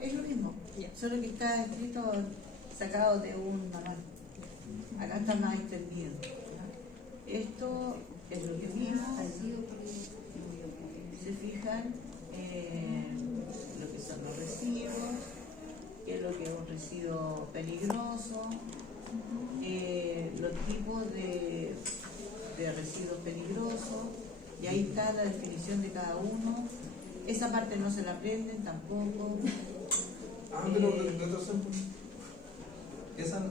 Es lo mismo, solo que está escrito sacado de un manual. Acá está más extendido. Esto es lo que vimos. Se fijan lo que son los residuos, qué es lo que es un residuo peligroso, los tipos de residuos peligrosos, y ahí está la definición de cada uno. Esa parte no se la aprenden tampoco. Pero esa no.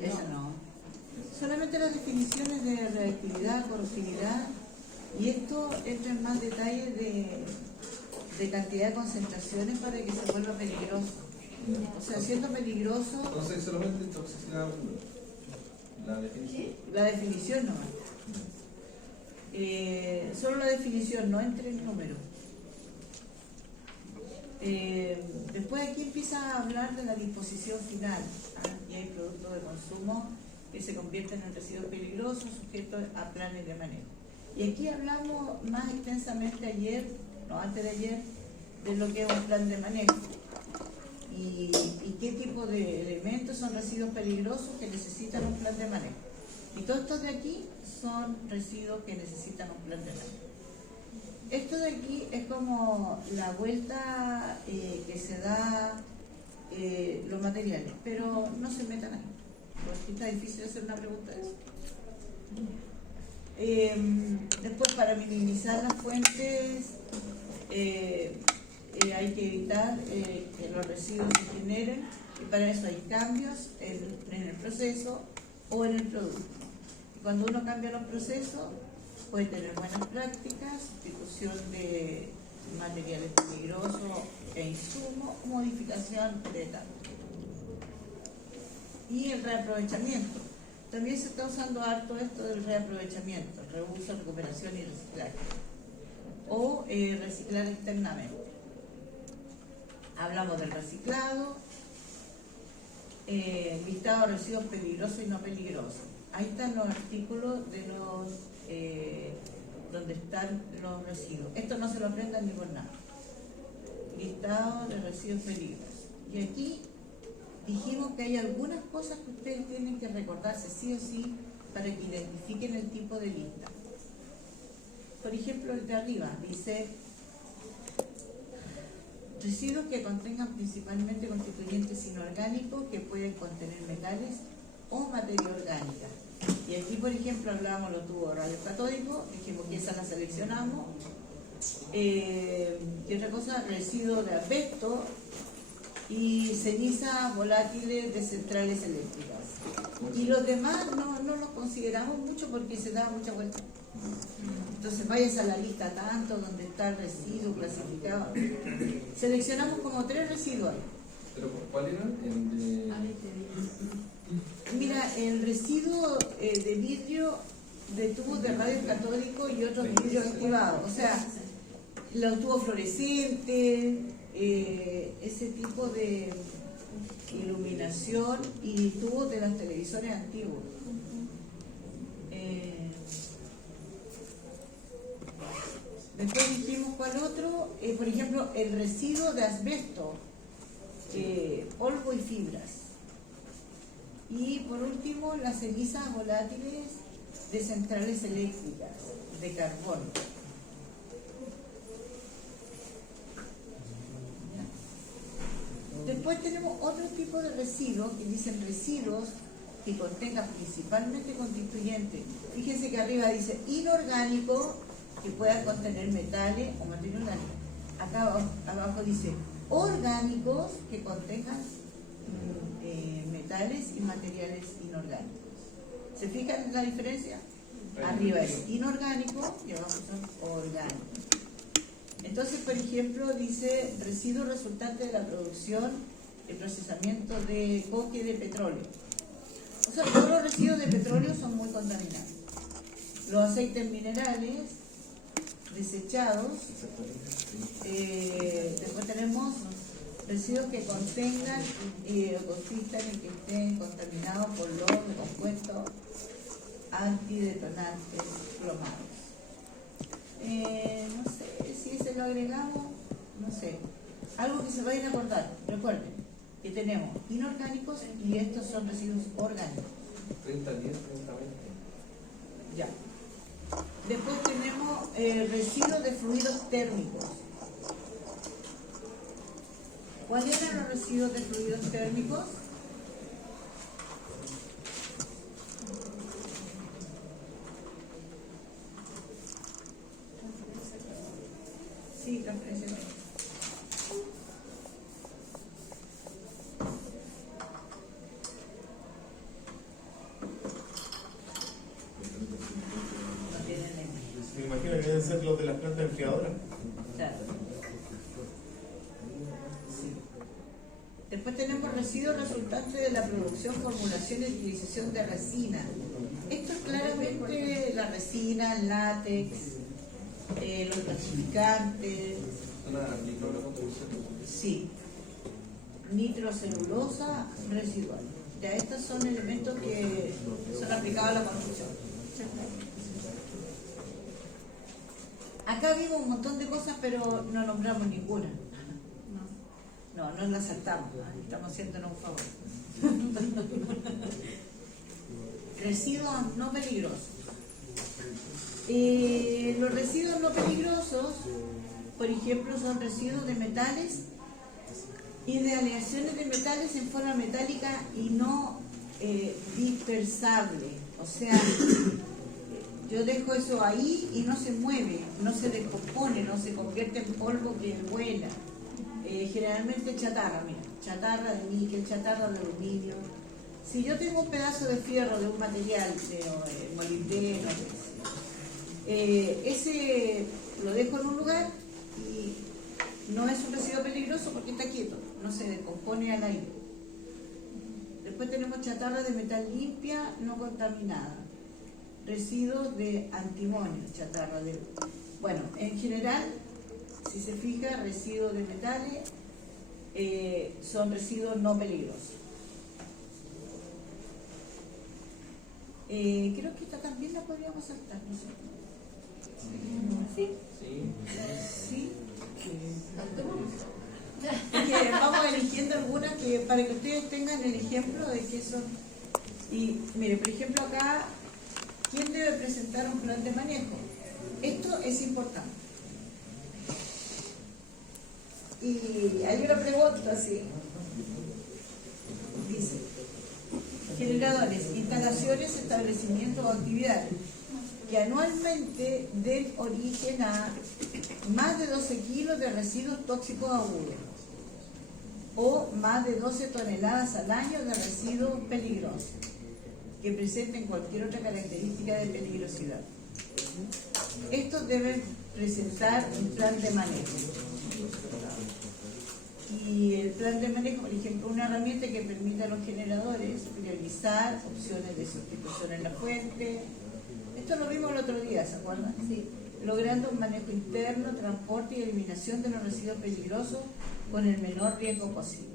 Esa no. Solamente las definiciones de reactividad, corrosividad, y esto entra en más detalles de cantidad de concentraciones para que se vuelva peligroso. O sea, siendo peligroso... Entonces, solamente toxicidad, la definición. La definición nomás. Solo la definición, no entre el número. Después aquí empieza a hablar de la disposición final, y hay productos de consumo que se convierten en residuos peligrosos sujetos a planes de manejo. Y aquí hablamos más extensamente antes de ayer, de lo que es un plan de manejo y qué tipo de elementos son residuos peligrosos que necesitan un plan de manejo. Y todos estos de aquí son residuos que necesitan un plan de manejo. Esto de aquí es como la vuelta que se da los materiales, pero no se metan ahí, porque está difícil hacer una pregunta de eso. Después, para minimizar las fuentes, hay que evitar que los residuos se generen, y para eso hay cambios en el proceso o en el producto. Y cuando uno cambia los procesos, puede tener buenas prácticas, sustitución de materiales peligrosos e insumos, modificación de etapas. Y el reaprovechamiento. También se está usando harto esto del reaprovechamiento, reuso, recuperación y reciclaje. O reciclar externamente. Hablamos del reciclado, listado de residuos peligrosos y no peligrosos. Ahí están los artículos de los donde están los residuos. Esto no se lo aprendan ni por nada. Listado de residuos peligrosos. Y aquí dijimos que hay algunas cosas que ustedes tienen que recordarse sí o sí para que identifiquen el tipo de lista. Por ejemplo, el de arriba dice residuos que contengan principalmente constituyentes inorgánicos que pueden contener metales o materia orgánica. Y aquí, por ejemplo, hablábamos de los tubos radiocatódicos, dijimos que esa la seleccionamos. ¿Qué otra cosa? Residuos de asbesto y cenizas volátiles de centrales eléctricas. Y los demás no los consideramos mucho porque se da mucha vuelta. Entonces vayas a la lista tanto donde está el residuo clasificado. Seleccionamos como 3 residuos. ¿Pero cuál era? Mira, el residuo de vidrio de tubos de radio catódico y otros vidrios activados. O sea, los tubos fluorescentes, ese tipo de iluminación y tubos de los televisores antiguos. Después dijimos cuál otro, por ejemplo, el residuo de asbesto, polvo y fibras. Y por último, las cenizas volátiles de centrales eléctricas, de carbón. Después tenemos otro tipo de residuos que dicen residuos que contengan principalmente constituyentes. Fíjense que arriba dice inorgánico, que puedan contener metales o materia orgánica. Acá abajo dice orgánicos que contengan metales y materiales inorgánicos. ¿Se fijan la diferencia? Arriba es inorgánico y abajo son orgánicos. Entonces, por ejemplo, dice residuos resultantes de la producción y procesamiento de coque de petróleo. O sea, todos los residuos de petróleo son muy contaminantes. Los aceites minerales desechados. Después tenemos residuos que contengan o consistan en que estén contaminados por los compuestos antidetonantes plomados. No sé si ese lo agregamos, no sé. Algo que se vayan a acordar, recuerden que tenemos inorgánicos y estos son residuos orgánicos. 30, 10, 30, 20. Ya. Después tenemos residuos de fluidos térmicos. ¿Cuáles eran los residuos de fluidos térmicos? Sí, transferencia. No tienen X. Me imagino que deben ser los de las plantas enfriadoras. Claro. Sí. Después tenemos residuos resultantes de la producción, formulación y utilización de resina. Esto es claramente la resina, el látex, los clasificantes, Una microconstrucción. sí, nitrocelulosa residual. Ya estos son elementos que son aplicados a la construcción. Acá vimos un montón de cosas, pero no nombramos ninguna. No, no las saltamos, estamos haciéndonos un favor. Residuos no peligrosos. Los residuos no peligrosos, por ejemplo, son residuos de metales y de aleaciones de metales en forma metálica y no dispersable. O sea, yo dejo eso ahí y no se mueve, no se descompone, no se convierte en polvo que vuela. Generalmente chatarra, mira, chatarra de níquel, chatarra de aluminio. Si yo tengo un pedazo de fierro de un material, de molibdeno, ese lo dejo en un lugar y no es un residuo peligroso porque está quieto, no se descompone al aire. Después tenemos chatarra de metal limpia, no contaminada. Residuos de antimonio, chatarra de... Bueno, en general, si se fija, residuos de metales son residuos no peligrosos. Creo que esta también la podríamos saltar, ¿no sé? ¿Sí? Sí. ¿Sí? Es que vamos eligiendo algunas que, para que ustedes tengan el ejemplo de qué son. Y mire, por ejemplo acá, ¿quién debe presentar un plan de manejo? Esto es importante. Y hay una pregunta así. Dice, generadores, instalaciones, establecimientos o actividades que anualmente den origen a más de 12 kilos de residuos tóxicos agudos o más de 12 toneladas al año de residuos peligrosos que presenten cualquier otra característica de peligrosidad. Estos deben presentar un plan de manejo. Y el plan de manejo, por ejemplo, una herramienta que permita a los generadores priorizar opciones de sustitución en la fuente. Esto lo vimos el otro día, ¿se acuerdan? Sí. Logrando un manejo interno, transporte y eliminación de los residuos peligrosos con el menor riesgo posible.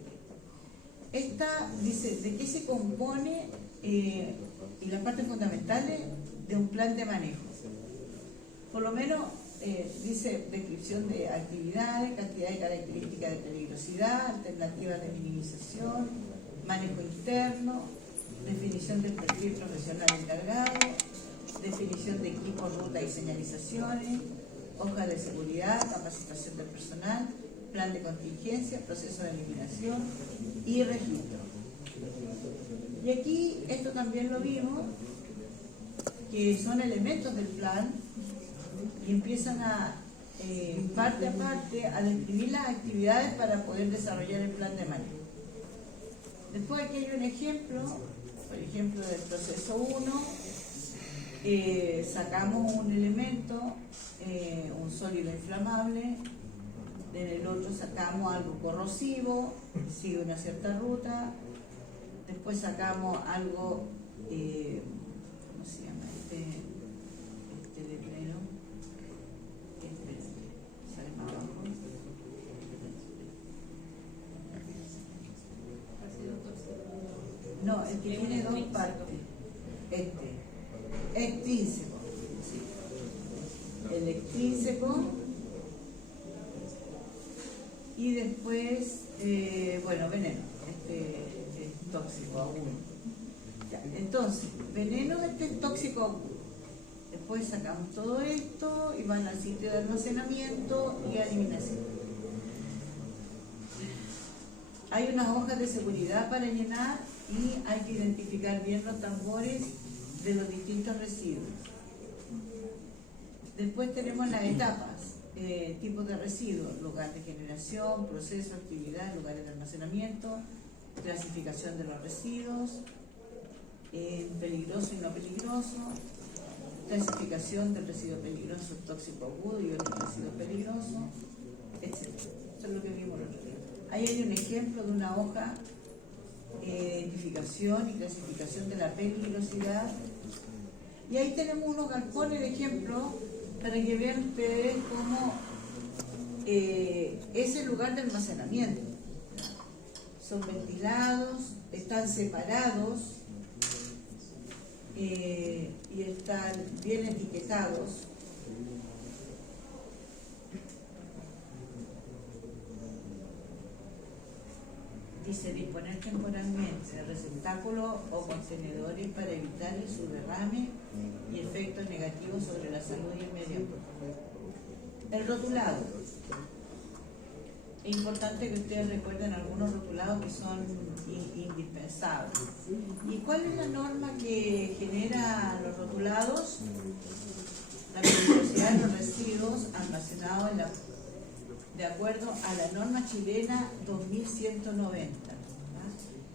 Esta dice de qué se compone y las partes fundamentales de un plan de manejo. Por lo menos dice descripción de actividades, cantidad y características de peligrosidad, alternativas de minimización, manejo interno, definición del perfil profesional encargado, definición de equipos, rutas y señalizaciones, hojas de seguridad, capacitación del personal, plan de contingencia, proceso de eliminación y registro. Y aquí esto también lo vimos, que son elementos del plan y empiezan a, parte a parte, a describir las actividades para poder desarrollar el plan de manejo. Después aquí hay un ejemplo, por ejemplo del proceso 1, sacamos un elemento, un sólido inflamable, del otro sacamos algo corrosivo, sigue una cierta ruta, después sacamos algo, ¿cómo se llama? Este letrero, sale más abajo. No, el que tiene dos partes, extrínseco, sí. El extrínseco. Y Y después, bueno, veneno, es tóxico agudo. Ya, entonces, veneno es tóxico agudo. Después sacamos todo esto y van al sitio de almacenamiento y eliminación. Hay unas hojas de seguridad para llenar y hay que identificar bien los tambores de los distintos residuos. Después tenemos las etapas, tipos de residuos, lugar de generación, proceso, actividad, lugares de almacenamiento, clasificación de los residuos, peligroso y no peligroso, clasificación del residuo peligroso, tóxico agudo y otro residuo peligroso, etc. Eso es lo que vimos el otro día. Ahí hay un ejemplo de una hoja de identificación y clasificación de la peligrosidad. Y ahí tenemos unos galpones de ejemplo para que vean ustedes cómo es el lugar de almacenamiento. Son ventilados, están separados y están bien etiquetados. Dice disponer temporalmente de receptáculos o contenedores para evitar su derrame y efectos negativos sobre la salud y el medio ambiente. El rotulado. Es importante que ustedes recuerden algunos rotulados que son indispensables. ¿Y cuál es la norma que genera los rotulados? La peligrosidad de los residuos almacenados de acuerdo a la norma chilena 2190.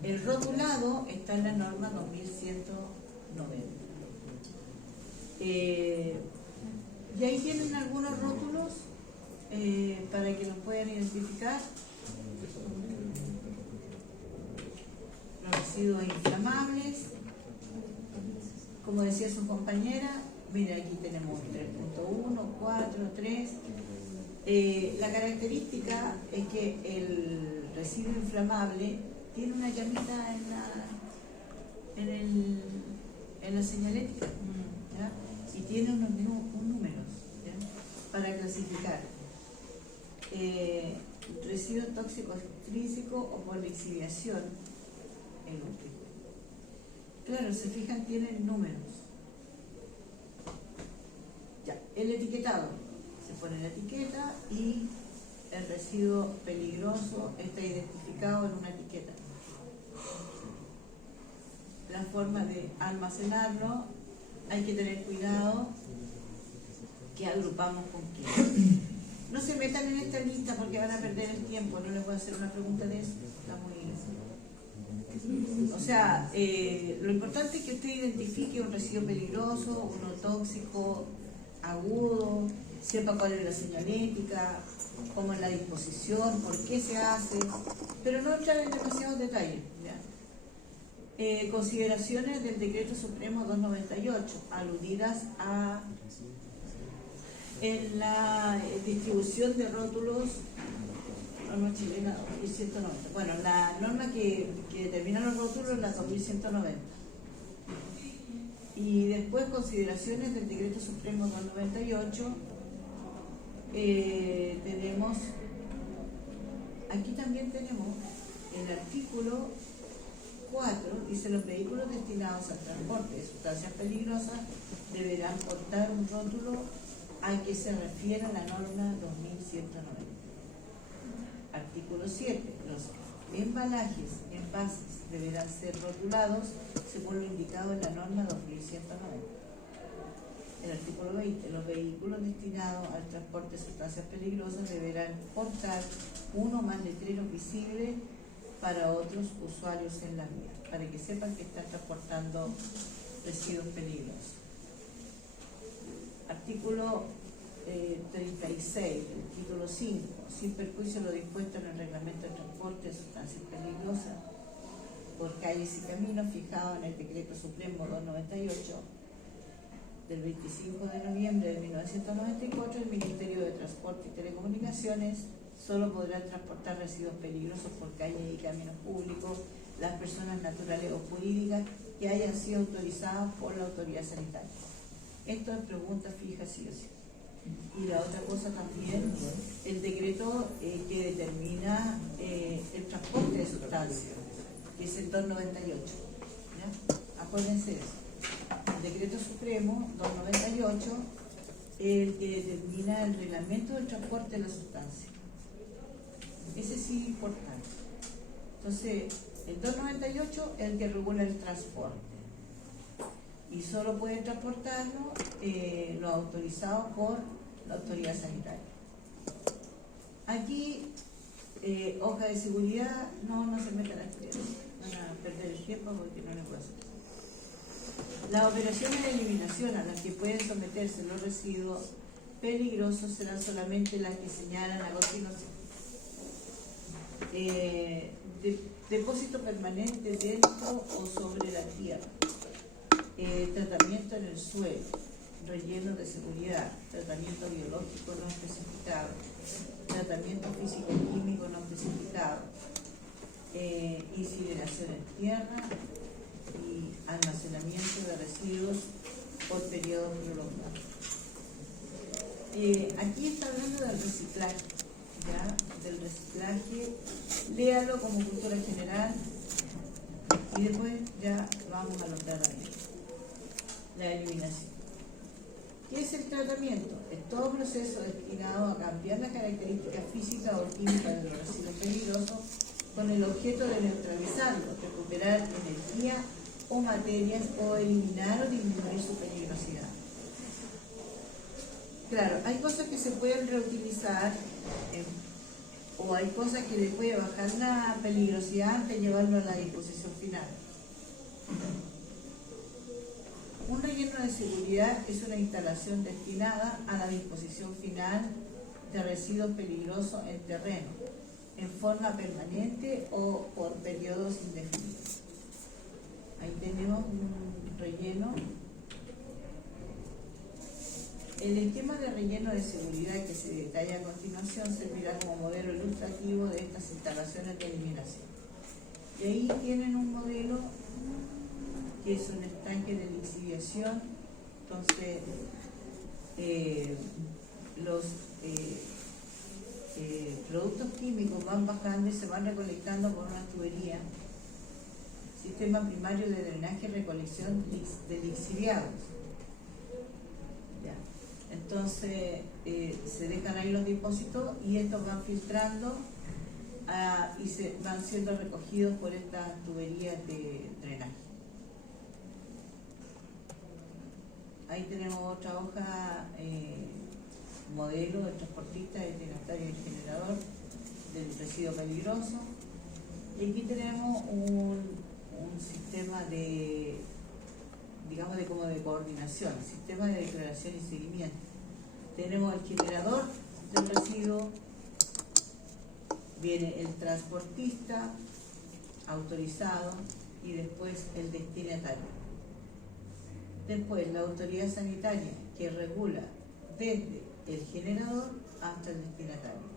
El rotulado está en la norma 2190. Y ahí tienen algunos rótulos para que los puedan identificar. Los residuos inflamables, como decía su compañera, mira, aquí tenemos 3.1, 4, 3. La característica es que el residuo inflamable tiene una llamita en la señalética, ¿ya? Y tiene unos números, ¿ya? Para clasificar residuo tóxico extrínseco o por lixiviación el último. Claro, se fijan, tienen números. Ya, el etiquetado. Se pone la etiqueta y el residuo peligroso está identificado en una etiqueta. La forma de almacenarlo, hay que tener cuidado que agrupamos con quién. No se metan en esta lista porque van a perder el tiempo, no les voy a hacer una pregunta de eso. Está muy... O sea, lo importante es que usted identifique un residuo peligroso, uno tóxico, agudo, sepa cuál es la señalética, cómo es la disposición, por qué se hace, pero no entrar en demasiados detalles, ¿ya? Consideraciones del Decreto Supremo 298, aludidas en la distribución de rótulos, norma chilena 2190. Bueno, la norma que determina los rótulos es la 2190. Y después consideraciones del Decreto Supremo 298. Tenemos, aquí también tenemos el artículo 4, dice: los vehículos destinados al transporte de sustancias peligrosas deberán portar un rótulo a que se refiera la norma 2190. Artículo 7, los envases deberán ser rotulados según lo indicado en la norma 2190. El artículo 20, los vehículos destinados al transporte de sustancias peligrosas deberán portar uno o más letreros visibles para otros usuarios en la vía, para que sepan que están transportando residuos peligrosos. Artículo 36, el título 5, sin perjuicio lo dispuesto en el reglamento de transporte de sustancias peligrosas por calles y caminos fijado en el Decreto Supremo 298 del 25 de noviembre de 1994, el Ministerio de Transporte y Telecomunicaciones solo podrá transportar residuos peligrosos por calles y caminos públicos las personas naturales o jurídicas que hayan sido autorizadas por la autoridad sanitaria. Esto es pregunta fija, sí o sí. Y la otra cosa también, el decreto que determina el transporte de sustancias, que es el 298. ¿Ya? Acuérdense de eso. El decreto supremo 298 es el que determina el reglamento del transporte de la sustancia. Ese sí es importante. Entonces, el 298 es el que regula el transporte. Y solo pueden transportarlo los autorizados por la autoridad sanitaria. Aquí, hoja de seguridad, no se metan a estudiar. Van a perder el tiempo porque no les puedo hacer. Las operaciones de eliminación a las que pueden someterse los residuos peligrosos serán solamente las que señalan a continuación. Depósito permanente dentro o sobre la tierra, tratamiento en el suelo, relleno de seguridad, tratamiento biológico no especificado, tratamiento físico-químico no especificado, incineración en tierra y almacenamiento de residuos por periodos prolongados. Aquí está hablando del reciclaje. ¿Ya? Del reciclaje, léalo como cultura general y después ya vamos a los tratamientos. La eliminación. ¿Qué es el tratamiento? Es todo proceso destinado a cambiar la característica física o química de los residuos peligrosos con el objeto de neutralizarlos, recuperar energía o materias o eliminar o disminuir su peligrosidad. Claro, hay cosas que se pueden reutilizar o hay cosas que le puede bajar la peligrosidad antes de llevarlo a la disposición final. Un relleno de seguridad es una instalación destinada a la disposición final de residuos peligrosos en terreno, en forma permanente o por periodos indefinidos. Ahí tenemos un relleno. El esquema de relleno de seguridad que se detalla a continuación servirá como modelo ilustrativo de estas instalaciones de eliminación. Y ahí tienen un modelo que es un estanque de lixiviación. Entonces, los productos químicos van bajando y se van recolectando por una tubería. Sistema primario de drenaje y recolección de lixiviados. Entonces se dejan ahí los depósitos y estos van filtrando y se van siendo recogidos por estas tuberías de drenaje. Ahí tenemos otra hoja, modelo del transportista, destinatario y generador del residuo peligroso. Y aquí tenemos un sistema de, digamos, como de coordinación, sistema de declaración y seguimiento. Tenemos el generador del residuo, viene el transportista autorizado y después el destinatario. Después la autoridad sanitaria que regula desde el generador hasta el destinatario.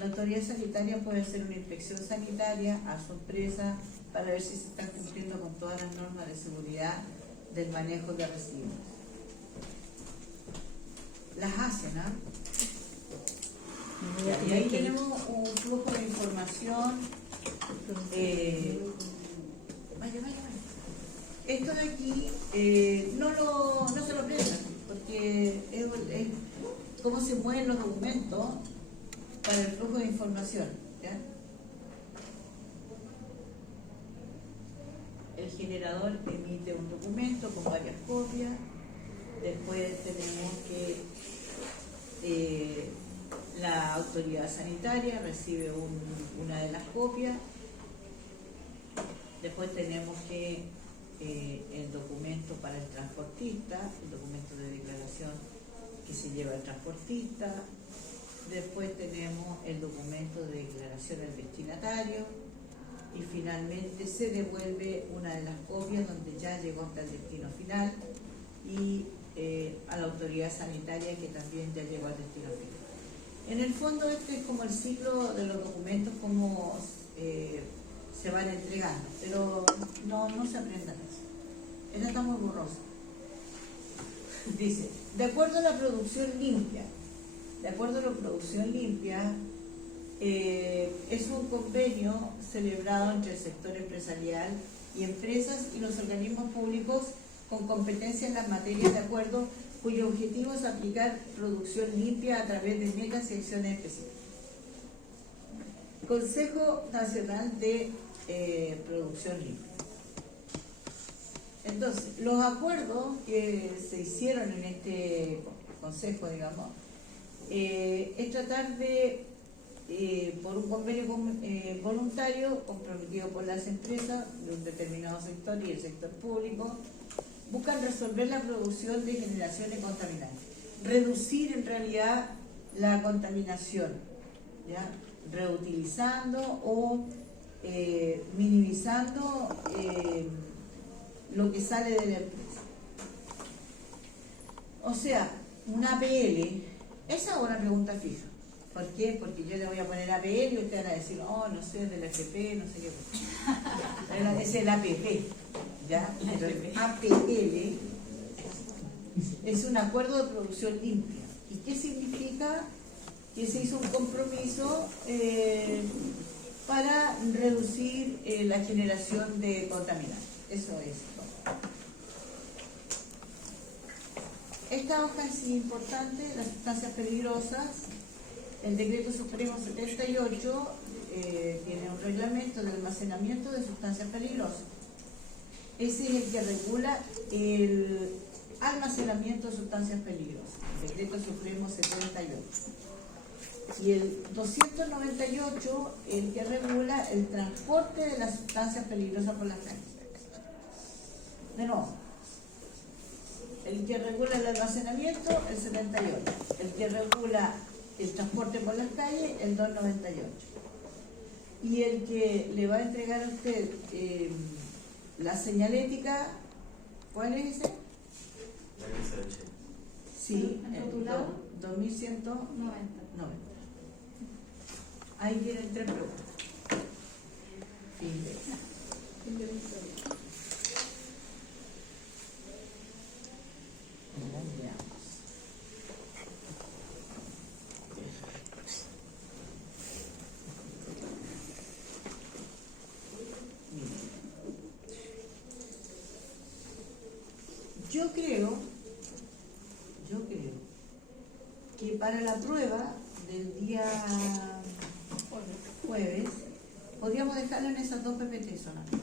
La autoridad sanitaria puede hacer una inspección sanitaria a su empresa para ver si se están cumpliendo con todas las normas de seguridad del manejo de residuos. Las hacen, ¿ah? Y ahí tenemos un flujo de información. Vaya. Esto de aquí no se lo aprendan, porque es cómo se mueven los documentos para el flujo de información. ¿Ya? El generador emite un documento con varias copias. Después tenemos que la autoridad sanitaria recibe una de las copias. Después tenemos que el documento para el transportista, el documento de declaración que se lleva el transportista. Después tenemos el documento de declaración del destinatario. Y finalmente se devuelve una de las copias donde ya llegó hasta el destino final y a la autoridad sanitaria que también ya llegó al destino final. En el fondo este es como el ciclo de los documentos, como se van entregando, pero no se aprendan eso. Esa está muy borrosa. Dice, de acuerdo a la producción limpia, es un convenio celebrado entre el sector empresarial y empresas y los organismos públicos con competencia en las materias de acuerdo, cuyo objetivo es aplicar producción limpia a través de metas y acciones específicas. Consejo Nacional de Producción Limpia. Entonces, los acuerdos que se hicieron en este consejo, digamos, es tratar de, por un convenio voluntario comprometido por las empresas de un determinado sector y el sector público, buscan resolver la producción de generaciones contaminantes, reducir en realidad la contaminación, ¿ya? Reutilizando o minimizando lo que sale de la empresa. O sea, una APL, esa es una pregunta fija. ¿Por qué? Porque yo le voy a poner APL y usted va a decir, oh, no sé, es del FP, no sé qué. Es el APP, ¿ya? Pero el APL es un acuerdo de producción limpia. ¿Y qué significa? Que se hizo un compromiso para reducir la generación de contaminantes. Eso es. Esta hoja es importante, las sustancias peligrosas. El Decreto Supremo 78 tiene un reglamento de almacenamiento de sustancias peligrosas. Ese es el que regula el almacenamiento de sustancias peligrosas. El Decreto Supremo 78. Y el 298, el que regula el transporte de las sustancias peligrosas por las calles. De nuevo, el que regula el almacenamiento, el 78. El que regula el transporte por las calles, el 298. Y el que le va a entregar a usted la señalética, ¿cuál es ese? Sí, el 2190. Ahí tienen 3 preguntas. Fin de esa. Yo creo que para la prueba del día jueves podríamos dejarlo en esas 2 PPT solamente.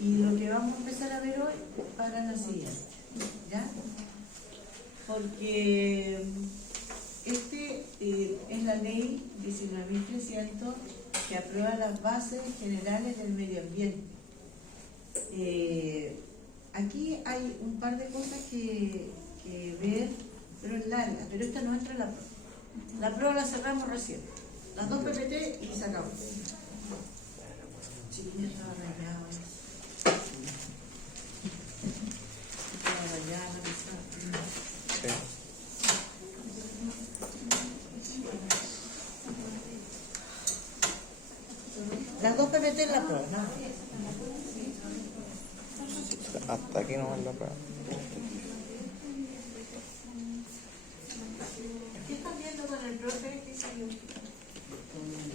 Y lo que vamos a empezar a ver hoy para la siguiente, ¿ya? Porque es la ley 19.300 que aprueba las bases generales del medio ambiente. Aquí hay un par de cosas que ver, pero es larga, pero esta no entra en la prueba. La prueba la cerramos recién. Las 2 PPT y se acabó. Chiquilla, estaba rayado eso. Estaba rayado, las 2 PPT en la prueba, ¿no? Hasta aquí no es la prueba.